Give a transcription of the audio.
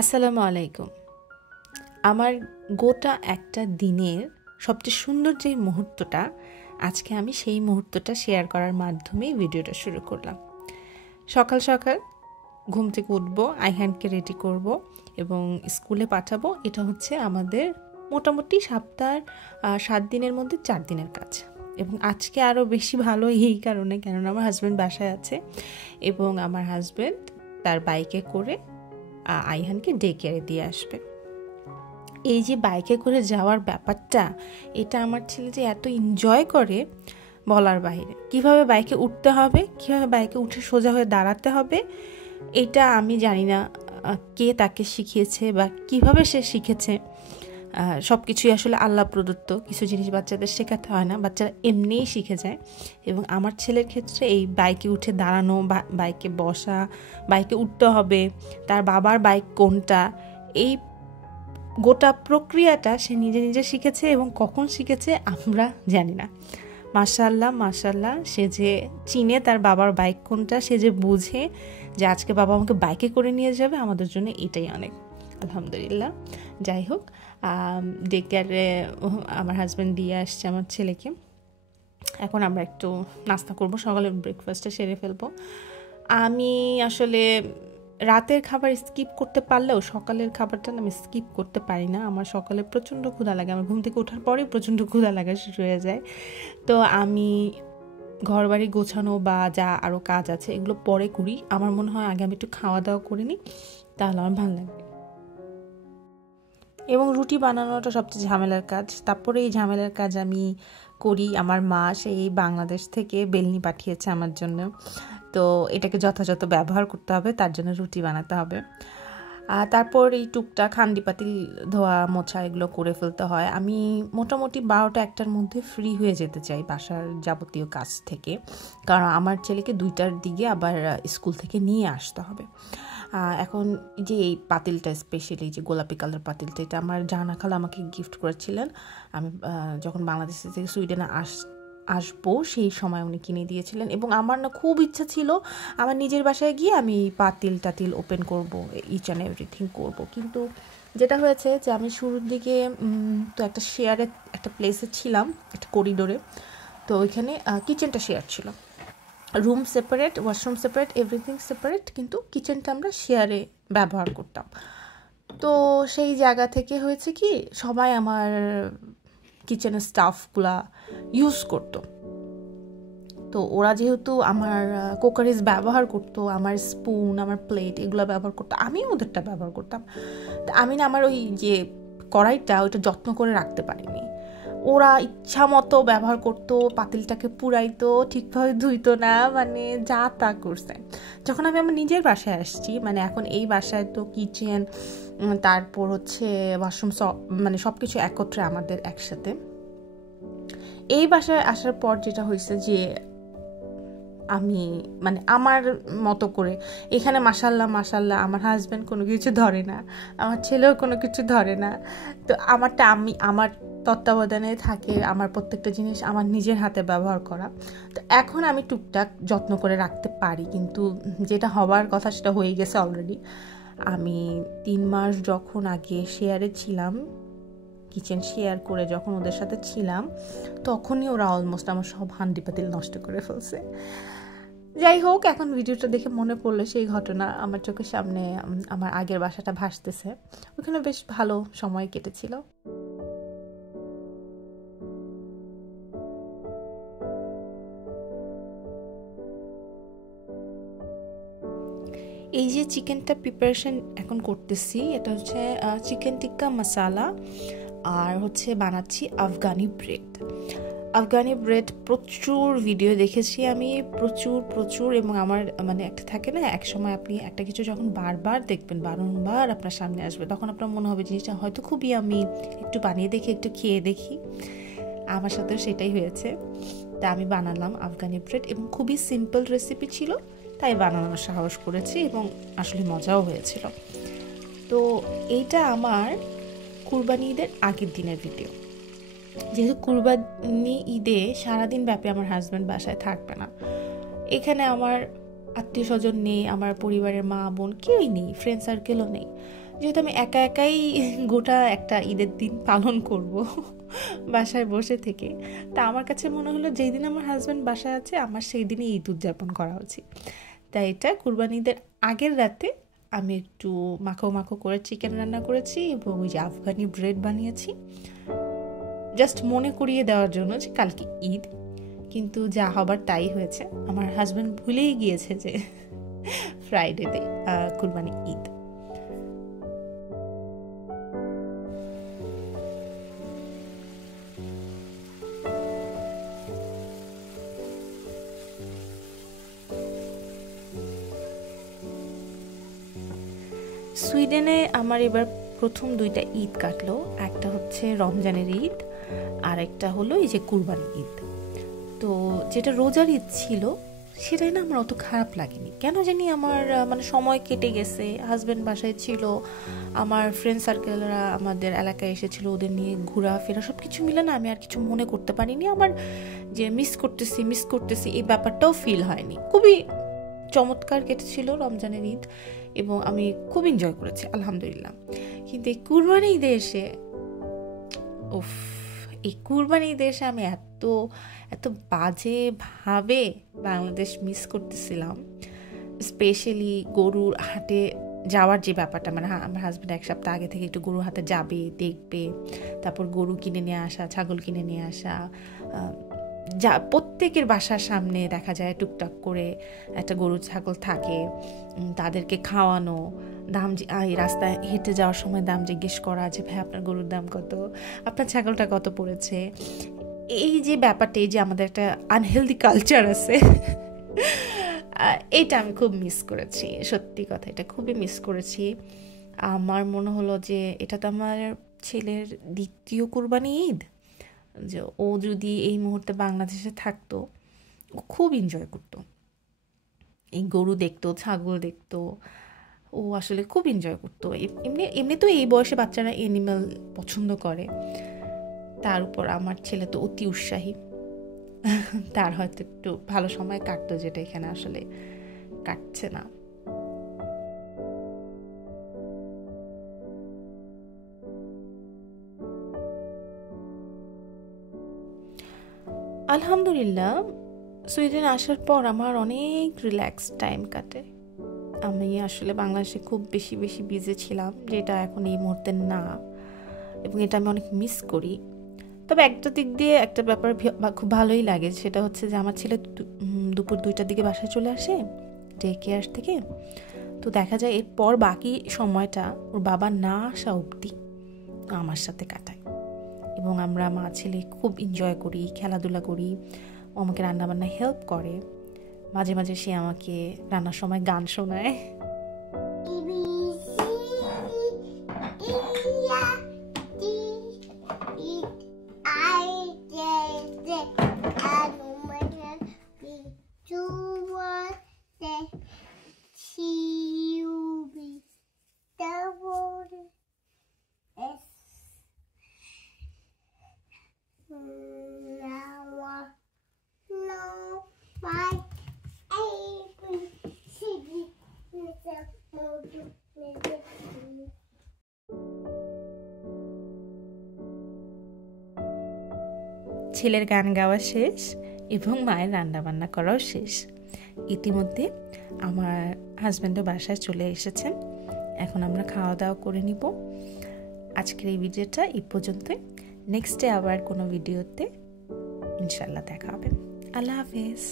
আসসালামু আলাইকুম। আমার গোটা একটা দিনের সবচেয়ে সুন্দর যে মুহূর্তটা, আজকে আমি সেই মুহূর্তটা শেয়ার করার মাধ্যমেই ভিডিওটা শুরু করলাম। সকাল সকাল ঘুম থেকে উঠবো, আইহানকে রেডি করব এবং স্কুলে পাঠাবো। এটা হচ্ছে আমাদের মোটামুটি সপ্তাহের 7 দিনের মধ্যে 4 দিনের কাজ। এবং আজকে আরও বেশি ভালো এই কারণে, কেননা আমার হাজব্যান্ড বাসায় আছে এবং আমার হাজব্যান্ড তার বাইকে করে আইহানকে ডে কেয়ারে দিয়ে আসবে। এই যে বাইকে করে যাওয়ার ব্যাপারটা, এটা আমার ছেলে যে এত এনজয় করে বলার বাইরে। কিভাবে বাইকে উঠতে হবে, কিভাবে বাইকে উঠে সোজা হয়ে দাঁড়াতে হবে, এটা আমি জানি না কে তাকে শিখিয়েছে বা কিভাবে সে শিখেছে। সব কিছুই আসলে আল্লাহ প্রদত্ত, কিছু জিনিস বাচ্চাদের শেখাতে হয় না, বাচ্চারা এমনিই শিখে যায়। এবং আমার ছেলের ক্ষেত্রে এই বাইকে উঠে দাঁড়ানো, বাইকে বসা, বাইকে উঠতে হবে, তার বাবার বাইক কোনটা, এই গোটা প্রক্রিয়াটা সে নিজে নিজে শিখেছে। এবং কখন শিখেছে আমরা জানি না। মাশাআল্লাহ মাশাআল্লাহ, সে যে চিনে তার বাবার বাইক কোনটা, সে যে বুঝে যে আজকে বাবা আমাকে বাইকে করে নিয়ে যাবে, আমাদের জন্য এটাই অনেক, আলহামদুলিল্লাহ। যাই হোক, ডে কেয়ারে আমার হাজব্যান্ড দিয়ে আসছে আমার ছেলেকে। এখন আমরা একটু নাস্তা করবো, সকালের ব্রেকফাস্টটা সেরে ফেলবো। আমি আসলে রাতের খাবার স্কিপ করতে পারলেও সকালের খাবারটা আমি স্কিপ করতে পারি না। আমার সকালে প্রচণ্ড ক্ষুধা লাগে, আমার ঘুম থেকে ওঠার পরেই প্রচণ্ড ক্ষুধা লাগা শুরু হয়ে যায়। তো আমি ঘর বাড়ি গোছানো বা যা আরও কাজ আছে এগুলো পরে করি। আমার মনে হয় আগে আমি একটু খাওয়া দাওয়া করে নিই, তাহলে আমার ভালো লাগবে। এবং রুটি বানানোটা সবচেয়ে ঝামেলার কাজ। তারপরে এই ঝামেলার কাজ আমি করি। আমার মা সেই বাংলাদেশ থেকে বেলনি পাঠিয়েছে আমার জন্য, তো এটাকে যথাযথ ব্যবহার করতে হবে, তার জন্য রুটি বানাতে হবে। তারপর এই টুকটাক হান্ডি পাতিল ধোয়া মোছা এগুলো করে ফেলতে হয়। আমি মোটামুটি 12টা-1টার মধ্যে ফ্রি হয়ে যেতে চাই বাসার যাবতীয় কাজ থেকে, কারণ আমার ছেলেকে 2টার দিকে আবার স্কুল থেকে নিয়ে আসতে হবে। এখন যে এই পাতিলটা, স্পেশালি যে গোলাপি কালার পাতিলটা, এটা আমার জানা খালা আমাকে গিফট করেছিলেন। আমি যখন বাংলাদেশ থেকে সুইডেনে আসবো সেই সময় উনি কিনে দিয়েছিলেন। এবং আমার না খুব ইচ্ছা ছিল আমার নিজের বাসায় গিয়ে আমি পাতিল টাতিল ওপেন করব, ইচ অ্যান্ড এভরিথিং করব। কিন্তু যেটা হয়েছে যে আমি শুরুর দিকে তো একটা শেয়ারে একটা প্লেসে ছিলাম, একটা করিডোরে। তো ওইখানে কিচেনটা শেয়ার ছিল, room separate, washroom separate, everything separate, কিন্তু কিচেনটা আমরা শেয়ারে ব্যবহার করতাম। তো সেই জায়গা থেকে হয়েছে কি, সবাই আমার কিচেনের স্টাফগুলা ইউজ করতো। তো ওরা যেহেতু আমার কুকারিজ ব্যবহার করতো, আমার স্পুন, আমার প্লেট এগুলো ব্যবহার করতো, আমিও ওদেরটা ব্যবহার করতাম। আমি না আমার ওই যে কড়াইটা ওইটা যত্ন করে রাখতে পারিনি। ওরা ইচ্ছা মতো ব্যবহার করতো, পাতিলটাকে পুরাইতো, ঠিকভাবে ধুইতো না, মানে যা তা করছে। যখন আমি আমার নিজের বাসায় আসছি, মানে এখন এই বাসায় তো কিচেন, তারপর হচ্ছে ওয়াশরুম, মানে সব কিছু একত্রে আমাদের একসাথে। এই বাসায় আসার পর যেটা হয়েছে যে আমি মানে আমার মতো করে এখানে মাশাল্লাহ মাশাল্লাহ আমার হাজব্যান্ড কোনো কিছু ধরে না, আমার ছেলেও কোনো কিছু ধরে না। তো আমারটা আমি আমার তত্ত্বাবধানে থাকে, আমার প্রত্যেকটা জিনিস আমার নিজের হাতে ব্যবহার করা। তো এখন আমি টুকটাক যত্ন করে রাখতে পারি, কিন্তু যেটা হবার কথা সেটা হয়ে গেছে অলরেডি। আমি 3 মাস যখন আগে শেয়ারে ছিলাম, কিচেন শেয়ার করে যখন ওদের সাথে ছিলাম, তখনই ওরা অলমোস্ট আমার সব হান্ডি পাতিল নষ্ট করে ফেলছে। যাই হোক, এখন ভিডিওটা দেখে মনে পড়লো সেই ঘটনা, আমার চোখের সামনে আমার আগের বাসাটা ভাসতেছে। ওখানে বেশ ভালো সময় কেটেছিল। এই যে চিকেনটা প্রিপারেশন এখন করতেছি, এটা হচ্ছে চিকেন টিক্কা মশালা, আর হচ্ছে বানাচ্ছি আফগানি ব্রেড। আফগানি ব্রেড প্রচুর ভিডিও দেখেছি আমি, প্রচুর। এবং আমার মানে একটা থাকে না, এক সময় আপনি একটা কিছু যখন বারবার দেখবেন, বারংবার আপনার সামনে আসবে, তখন আপনার মনে হবে জিনিসটা হয়তো খুবই আমি একটু বানিয়ে দেখি, একটু খেয়ে দেখি। আমার সাথেও সেটাই হয়েছে। তা আমি বানালাম আফগানি ব্রেড, এবং খুবই সিম্পল রেসিপি ছিল, তাই বানানোর সাহস করেছি এবং আসলে মজাও হয়েছিল। তো এইটা আমার কুরবানি ঈদের আগের দিনের ভিডিও। যেহেতু কুরবানি ঈদে সারাদিন ব্যাপী আমার হাজব্যান্ড বাসায় থাকবে না, এখানে আমার আত্মীয় স্বজন নেই, আমার পরিবারের মা বোন কেউই নেই, ফ্রেন্ড সার্কেলও নেই। যেহেতু আমি একা একাই গোটা একটা ঈদের দিন পালন করব বাসায় বসে থেকে, তা আমার কাছে মনে হলো যেই দিন আমার হাজব্যান্ড বাসায় আছে আমার সেই দিনই ঈদ উদযাপন করা উচিত। তাই এটা কুরবানি ঈদের আগের রাতে আমি একটু মাখো মাখো করে চিকেন রান্না করেছি এবং ওই যে আফগানি ব্রেড বানিয়েছি, জাস্ট মনে করিয়ে দেওয়ার জন্য যে কালকে ঈদ। কিন্তু যা হবার তাই হয়েছে, আমার হাজব্যান্ড ভুলেই গিয়েছে যে ফ্রাইডেতে কুরবানি ঈদ। সুইডেনে আমার এবার প্রথম 2টা ঈদ কাটলো, একটা হচ্ছে রমজানের ঈদ আর একটা হলো এই যে কুরবানি ঈদ। তো যেটা রোজার ঈদ ছিল সেটাই না আমার অত খারাপ লাগেনি, কেন জানি আমার মানে সময় কেটে গেছে, হাজব্যান্ড বাসায় ছিল, আমার ফ্রেন্ড সার্কেলরা আমাদের এলাকায় এসেছিল, ওদের নিয়ে ঘোরাফেরা সব কিছু মিলে না আমি আর কিছু মনে করতে পারিনি। আমার যে মিস করতেছি এই ব্যাপারটাও ফিল হয়নি। খুবই চমৎকার কেটেছিল রমজানের ঈদ এবং আমি খুব এনজয় করেছি আলহামদুলিল্লাহ। কিন্তু এই কুরবানি ঈদে এসে আমি এত বাজেভাবে বাংলাদেশ মিস করতেছিলাম। স্পেশালি গরুর হাটে যাওয়ার যে ব্যাপারটা, মানে আমার হাজব্যান্ড 1 সপ্তাহ আগে থেকে একটু গরুর হাটে যাবে, দেখবে, তারপর গরু কিনে নিয়ে আসা, ছাগল কিনে নিয়ে আসা, যা প্রত্যেকের বাসার সামনে দেখা যায় টুকটাক করে একটা গরু ছাগল থাকে, তাদেরকে খাওয়ানো, দাম রাস্তায় হেঁটে যাওয়ার সময় দাম জিজ্ঞেস করা যে ভাই আপনার গরুর দাম কত, আপনার ছাগলটা কত পড়েছে। এই যে ব্যাপারটা, এই যে আমাদের একটা আনহেলদি কালচার আছে এটা আমি খুব মিস করেছি, সত্যি কথা এটা খুবই মিস করেছি। আমার মনে হলো যে এটা তো আমার ছেলের 2য় কুরবানি ঈদ, যে ও যদি এই মুহূর্তে বাংলাদেশে থাকতো ও খুব এনজয় করতো, এই গরু দেখতো, ছাগল দেখতো, ও আসলে খুব এনজয় করতো। এমনি তো এই বয়সে বাচ্চারা অ্যানিমাল পছন্দ করে, তার উপর আমার ছেলে তো অতি উৎসাহী, তার হয়তো একটু ভালো সময় কাটতো যেটা এখানে আসলে কাটছে না। আলহামদুলিল্লাহ সুইডেন আসার পর আমার অনেক রিল্যাক্স টাইম কাটে। আমি আসলে বাংলাদেশে খুব বেশি বিজি ছিলাম, যেটা এখন এই মুহূর্তে না, এবং এটা আমি অনেক মিস করি। তবে একটা দিক দিয়ে একটা ব্যাপার খুব ভালোই লাগে, সেটা হচ্ছে যে আমার ছেলে দুপুর 2টার দিকে বাসায় চলে আসে ডে কেয়ার থেকে। তো দেখা যায় এরপর বাকি সময়টা ওর বাবা না আসা অবধি আমার সাথে কাটায়, এবং আমরা মা ছেলে খুব এনজয় করি, খেলাধুলা করি, ও আমাকে রান্নাবান্না হেল্প করে, মাঝে মাঝে সে আমাকে রান্নার সময় গান শোনায়। ছেলের গান গাওয়া শেষ এবং মায়ের রান্নাবান্না করাও শেষ। ইতিমধ্যে আমার হাজব্যান্ডও বাসায় চলে এসেছেন, এখন আমরা খাওয়া দাওয়া করে নিব। আজকের এই ভিডিওটা এই পর্যন্তই। নেক্সট ডে আবার কোনো ভিডিওতে ইনশাল্লাহ দেখা হবে। আল্লাহ হাফেজ।